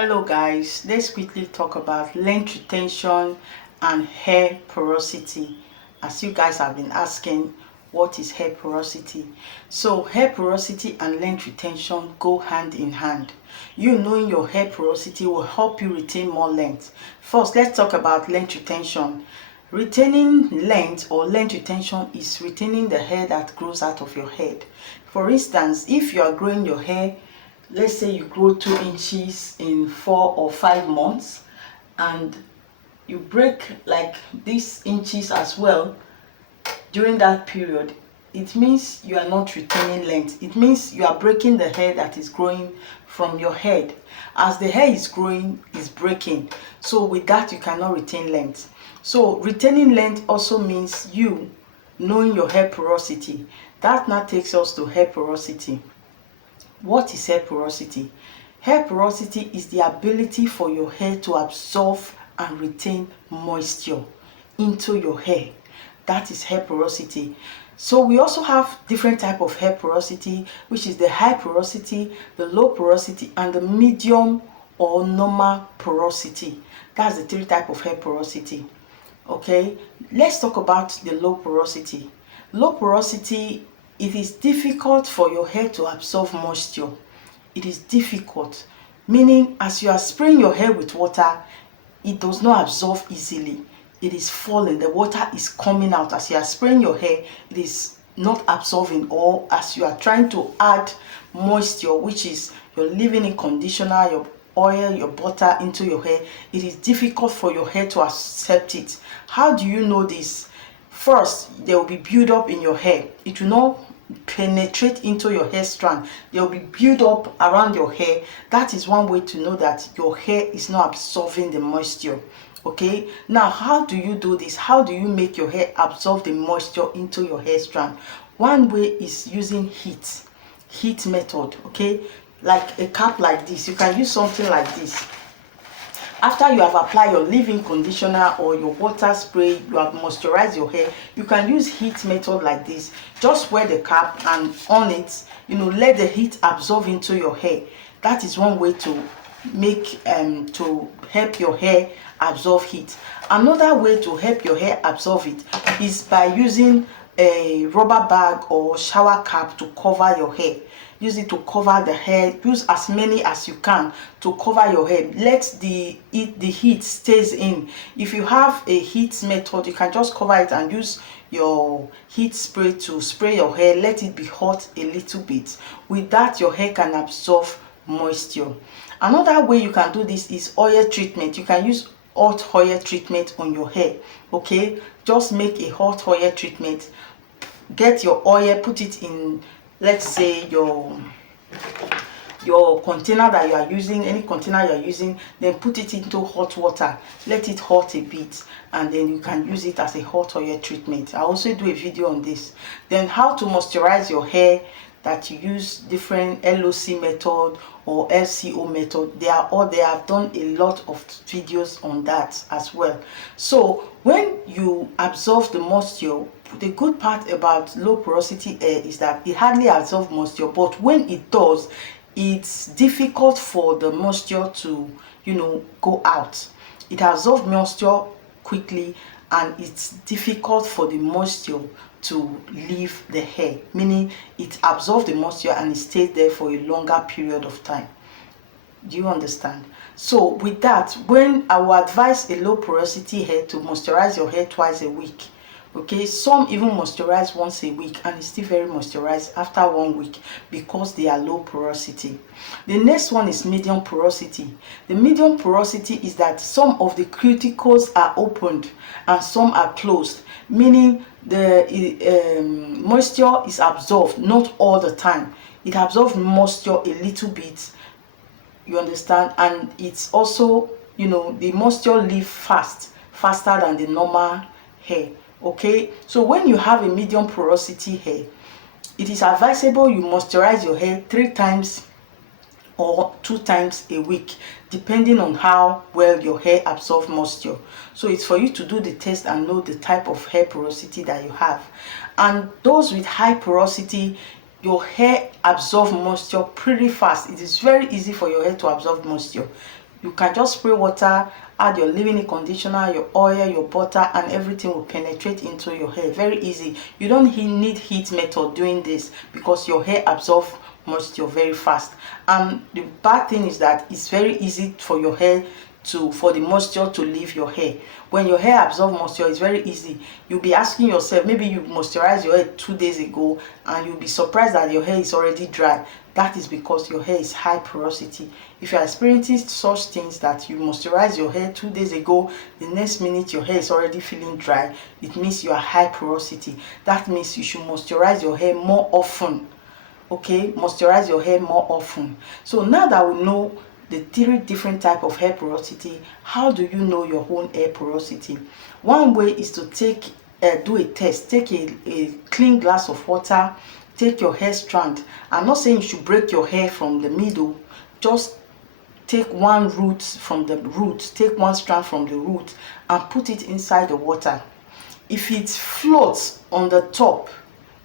Hello guys, let's quickly talk about length retention and hair porosity. As you guys have been asking, what is hair porosity? So hair porosity and length retention go hand in hand. You knowing your hair porosity will help you retain more length. First, let's talk about length retention. Retaining length or length retention is retaining the hair that grows out of your head. For instance, if you are growing your hair, let's say you grow 2 inches in 4 or 5 months, and you break like these inches as well during that period, it means you are not retaining length. It means you are breaking the hair that is growing from your head. As the hair is growing, is breaking, so with that you cannot retain length. So retaining length also means you knowing your hair porosity. That now takes us to hair porosity. What is hair porosity? Hair porosity is the ability for your hair to absorb and retain moisture into your hair. That is hair porosity. So we also have different type of hair porosity, which is the high porosity, the low porosity, and the medium or normal porosity. That's the 3 type of hair porosity. Okay, let's talk about the low porosity. Low porosity, it is difficult for your hair to absorb moisture. It is difficult, meaning as you are spraying your hair with water, it does not absorb easily. It is falling, the water is coming out. As you are spraying your hair, it is not absorbing. Or as you are trying to add moisture, which is you're leaving in conditioner, your oil, your butter into your hair, it is difficult for your hair to accept it. How do you know this? First, there will be build up in your hair. It will not penetrate into your hair strand. There will be build up around your hair. That is one way to know that your hair is not absorbing the moisture. Okay, now how do you do this? How do you make your hair absorb the moisture into your hair strand? One way is using heat method. Okay, like a cap like this, you can use something like this. After you have applied your leave-in conditioner or your water spray, you have moisturized your hair, you can use heat method like this. Just wear the cap and on it, let the heat absorb into your hair. That is one way to make to help your hair absorb heat. Another way to help your hair absorb it is by using a rubber bag or shower cap to cover your hair. Use it to cover the hair. Use as many as you can to cover your hair. Let the heat stays in. If you have a heat method, you can just cover it and use your heat spray to spray your hair. Let it be hot a little bit. With that, your hair can absorb moisture. Another way you can do this is oil treatment. You can use hot oil treatment on your hair. Okay, just make a hot oil treatment. Get your oil, put it in, let's say your container that you are using, any container you are using, then put it into hot water. Let it hot a bit, and then you can use it as a hot oil treatment. I also do a video on this. Then how to moisturize your hair, that you use different LOC method or LCO method. They have done a lot of videos on that as well. So when you absorb the moisture, the good part about low porosity hair is that it hardly absorbs moisture, but when it does, it's difficult for the moisture to go out. It absorbs moisture quickly, and it's difficult for the moisture to leave the hair, meaning it absorbs the moisture and it stays there for a longer period of time. Do you understand? So with that, when I will advise a low porosity hair to moisturize your hair twice a week. Okay, some even moisturize once a week, and it's still very moisturized after 1 week because they are low porosity. The next one is medium porosity. The medium porosity is that some of the cuticles are opened and some are closed, meaning the moisture is absorbed, not all the time. It absorbs moisture a little bit, you understand, and it's also the moisture leaves faster than the normal hair. Okay, so when you have a medium porosity hair, it is advisable you moisturize your hair 3 times or 2 times a week, depending on how well your hair absorbs moisture. So it's for you to do the test and know the type of hair porosity that you have. And those with high porosity, your hair absorbs moisture pretty fast. It is very easy for your hair to absorb moisture. You can just spray water, add your leave-in conditioner, your oil, your butter, and everything will penetrate into your hair. Very easy. You don't need heat method doing this because your hair absorbs moisture very fast. And the bad thing is that it's very easy for your hair for the moisture to leave your hair. When your hair absorbs moisture, it's very easy. You'll be asking yourself, maybe you moisturized your hair 2 days ago and you'll be surprised that your hair is already dry. That is because your hair is high porosity. If you are experiencing such things, that you moisturized your hair 2 days ago, the next minute your hair is already feeling dry, it means you are high porosity. That means you should moisturize your hair more often. Okay, moisturize your hair more often. So now that we know the 3 different type of hair porosity, how do you know your own hair porosity? One way is to do a test. Take a clean glass of water, take your hair strand. I'm not saying you should break your hair from the middle, just take one root from the root, take one strand from the root and put it inside the water. If it floats on the top,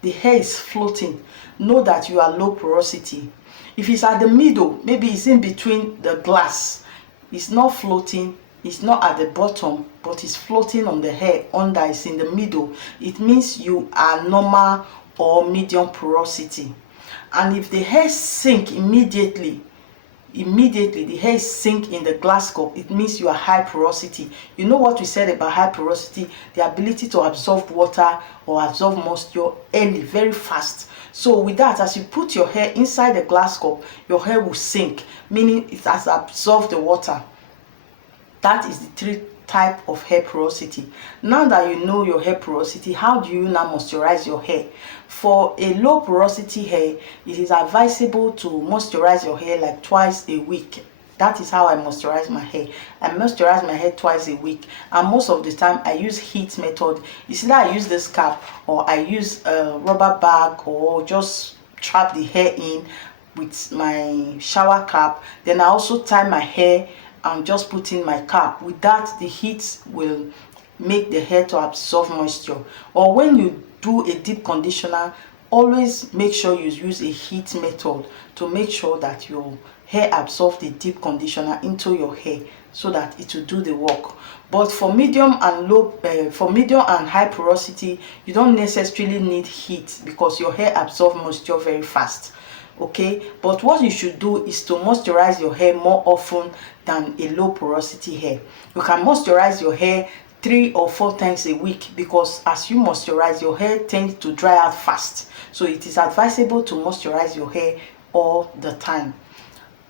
the hair is floating, know that you are low porosity. If it's at the middle, maybe it's in between the glass, it's not floating, it's not at the bottom, but it's floating on the hair under, it's in the middle, it means you are normal or medium porosity. And if the hair sink immediately the hair sink in the glass cup, it means you are high porosity. You know what we said about high porosity, the ability to absorb water or absorb moisture early, very fast. So with that, as you put your hair inside the glass cup, your hair will sink, meaning it has absorbed the water. That is the 3 type of hair porosity. Now that you know your hair porosity, how do you now moisturize your hair? For a low porosity hair, it is advisable to moisturize your hair like twice a week. That is how I moisturize my hair. I moisturize my hair twice a week, and most of the time I use heat method. It's either I use this cap or I use a rubber bag or just trap the hair in with my shower cap. Then I also tie my hair and just put in my cap. With that, the heat will make the hair to absorb moisture. Or when you do a deep conditioner, always make sure you use a heat method to make sure that your hair absorbs the deep conditioner into your hair so that it will do the work. But for medium and high porosity, you don't necessarily need heat because your hair absorbs moisture very fast. Okay, but what you should do is to moisturize your hair more often than a low porosity hair. You can moisturize your hair 3 or 4 times a week because as you moisturize, your hair tends to dry out fast. So it is advisable to moisturize your hair all the time.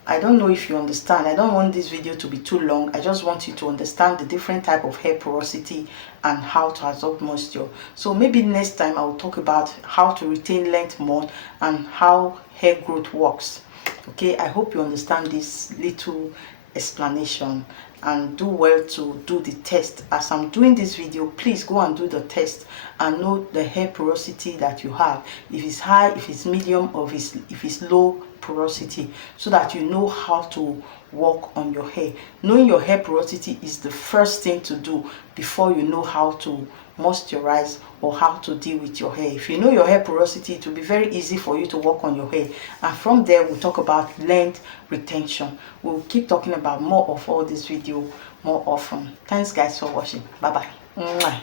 I don't know if you understand. I don't want this video to be too long. I just want you to understand the different type of hair porosity and how to absorb moisture. So maybe next time I will talk about how to retain length more and how hair growth works. Okay, I hope you understand this little explanation and do well to do the test. As I'm doing this video, please go and do the test and know the hair porosity that you have, if it's high, if it's medium, or if it's low porosity, so that you know how to work on your hair. Knowing your hair porosity is the first thing to do before you know how to moisturize or how to deal with your hair. If you know your hair porosity, it will be very easy for you to work on your hair. And from there, we'll talk about length retention. We'll keep talking about more of all this video more often. Thanks guys for watching. Bye bye.